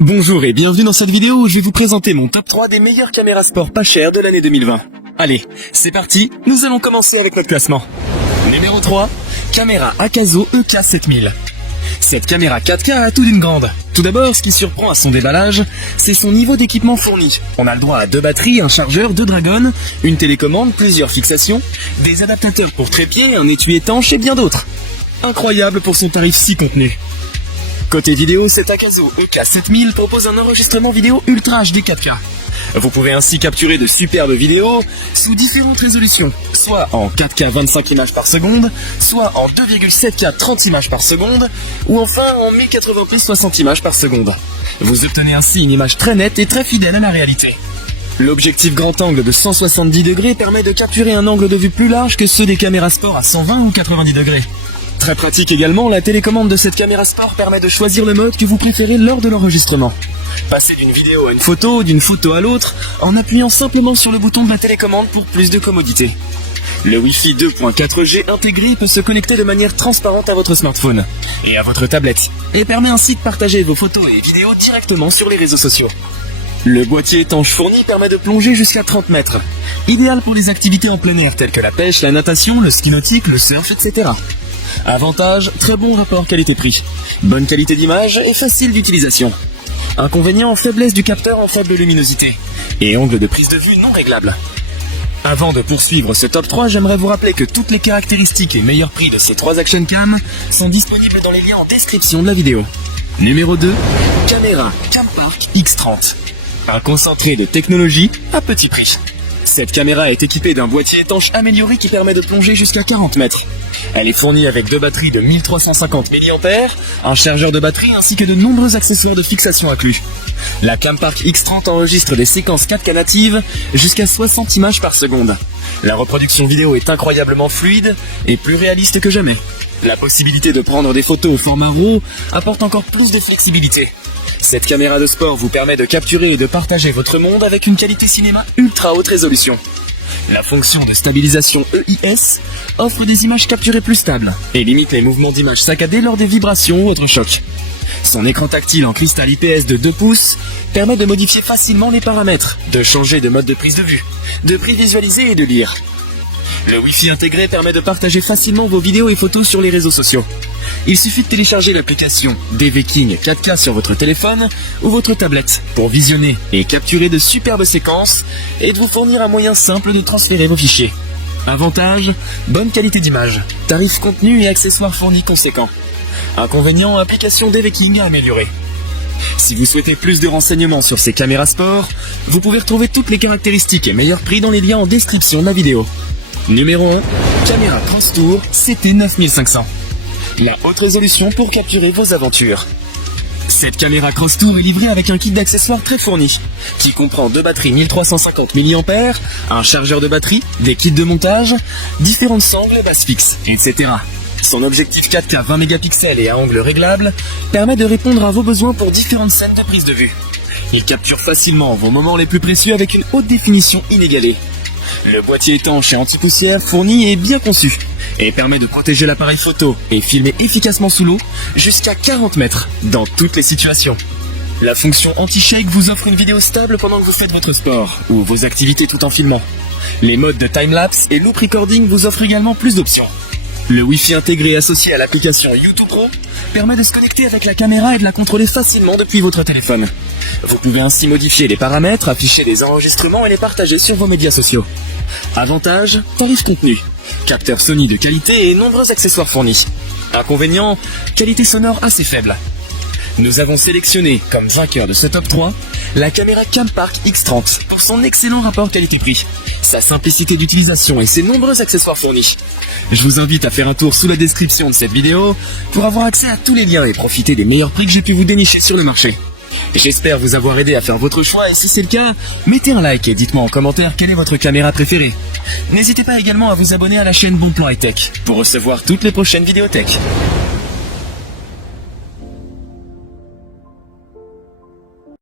Bonjour et bienvenue dans cette vidéo où je vais vous présenter mon top 3 des meilleures caméras sport pas chères de l'année 2020. Allez, c'est parti, nous allons commencer avec notre classement. Numéro 3, caméra Akazo EK7000. Cette caméra 4K a tout d'une grande. Tout d'abord, ce qui surprend à son déballage, c'est son niveau d'équipement fourni. On a le droit à 2 batteries, un chargeur, 2 dragons, une télécommande, plusieurs fixations, des adaptateurs pour trépied, un étui étanche et bien d'autres. Incroyable pour son tarif si contenu. Côté vidéo, cet Akazo EK7000 propose un enregistrement vidéo Ultra HD 4K. Vous pouvez ainsi capturer de superbes vidéos sous différentes résolutions, soit en 4K 25 images par seconde, soit en 2,7K 30 images par seconde, ou enfin en 1080p 60 images par seconde. Vous obtenez ainsi une image très nette et très fidèle à la réalité. L'objectif grand angle de 170 degrés permet de capturer un angle de vue plus large que ceux des caméras sport à 120 ou 90 degrés. Très pratique également, la télécommande de cette caméra sport permet de choisir le mode que vous préférez lors de l'enregistrement. Passer d'une vidéo à une photo, d'une photo à l'autre, en appuyant simplement sur le bouton de la télécommande pour plus de commodité. Le Wi-Fi 2.4G intégré peut se connecter de manière transparente à votre smartphone et à votre tablette, et permet ainsi de partager vos photos et vidéos directement sur les réseaux sociaux. Le boîtier étanche fourni permet de plonger jusqu'à 30 mètres, idéal pour les activités en plein air telles que la pêche, la natation, le ski nautique, le surf, etc. Avantage, très bon rapport qualité-prix, bonne qualité d'image et facile d'utilisation. Inconvénient, faiblesse du capteur en faible luminosité et angle de prise de vue non réglable. Avant de poursuivre ce top 3, j'aimerais vous rappeler que toutes les caractéristiques et meilleurs prix de ces 3 action cam sont disponibles dans les liens en description de la vidéo. Numéro 2, caméra Campark X30. Un concentré de technologie à petit prix. Cette caméra est équipée d'un boîtier étanche amélioré qui permet de plonger jusqu'à 40 mètres. Elle est fournie avec 2 batteries de 1350 mAh, un chargeur de batterie ainsi que de nombreux accessoires de fixation inclus. La Campark X30 enregistre des séquences 4K natives jusqu'à 60 images par seconde. La reproduction vidéo est incroyablement fluide et plus réaliste que jamais. La possibilité de prendre des photos au format RAW apporte encore plus de flexibilité. Cette caméra de sport vous permet de capturer et de partager votre monde avec une qualité cinéma ultra haute résolution. La fonction de stabilisation EIS offre des images capturées plus stables et limite les mouvements d'image saccadés lors des vibrations ou autres chocs. Son écran tactile en cristal IPS de 2 pouces permet de modifier facilement les paramètres, de changer de mode de prise de vue, de prévisualiser et de lire. Le Wi-Fi intégré permet de partager facilement vos vidéos et photos sur les réseaux sociaux. Il suffit de télécharger l'application DV King 4K sur votre téléphone ou votre tablette pour visionner et capturer de superbes séquences et de vous fournir un moyen simple de transférer vos fichiers. Avantage, bonne qualité d'image, tarif contenu et accessoires fournis conséquents. Inconvénient, application DV King à améliorer. Si vous souhaitez plus de renseignements sur ces caméras sport, vous pouvez retrouver toutes les caractéristiques et meilleurs prix dans les liens en description de la vidéo. Numéro 1, caméra Transtour CT9500. La haute résolution pour capturer vos aventures. Cette caméra Crosstour est livrée avec un kit d'accessoires très fourni, qui comprend 2 batteries 1350 mAh, un chargeur de batterie, des kits de montage, différentes sangles basse fixe, etc. Son objectif 4K 20 mégapixels et à angle réglable permet de répondre à vos besoins pour différentes scènes de prise de vue. Il capture facilement vos moments les plus précieux avec une haute définition inégalée. Le boîtier étanche et anti-poussière fourni est bien conçu et permet de protéger l'appareil photo et filmer efficacement sous l'eau jusqu'à 40 mètres dans toutes les situations. La fonction anti-shake vous offre une vidéo stable pendant que vous faites votre sport ou vos activités tout en filmant. Les modes de time-lapse et loop recording vous offrent également plus d'options. Le Wi-Fi intégré associé à l'application YouTube Pro permet de se connecter avec la caméra et de la contrôler facilement depuis votre téléphone. Vous pouvez ainsi modifier les paramètres, afficher des enregistrements et les partager sur vos médias sociaux. Avantage, tarif contenu, capteur Sony de qualité et nombreux accessoires fournis. Inconvénient, qualité sonore assez faible. Nous avons sélectionné comme vainqueur de ce top 3 la caméra Campark X30 pour son excellent rapport qualité-prix, sa simplicité d'utilisation et ses nombreux accessoires fournis. Je vous invite à faire un tour sous la description de cette vidéo pour avoir accès à tous les liens et profiter des meilleurs prix que j'ai pu vous dénicher sur le marché. J'espère vous avoir aidé à faire votre choix et si c'est le cas, mettez un like et dites-moi en commentaire quelle est votre caméra préférée. N'hésitez pas également à vous abonner à la chaîne Bon Plan High Tech pour recevoir toutes les prochaines vidéos tech.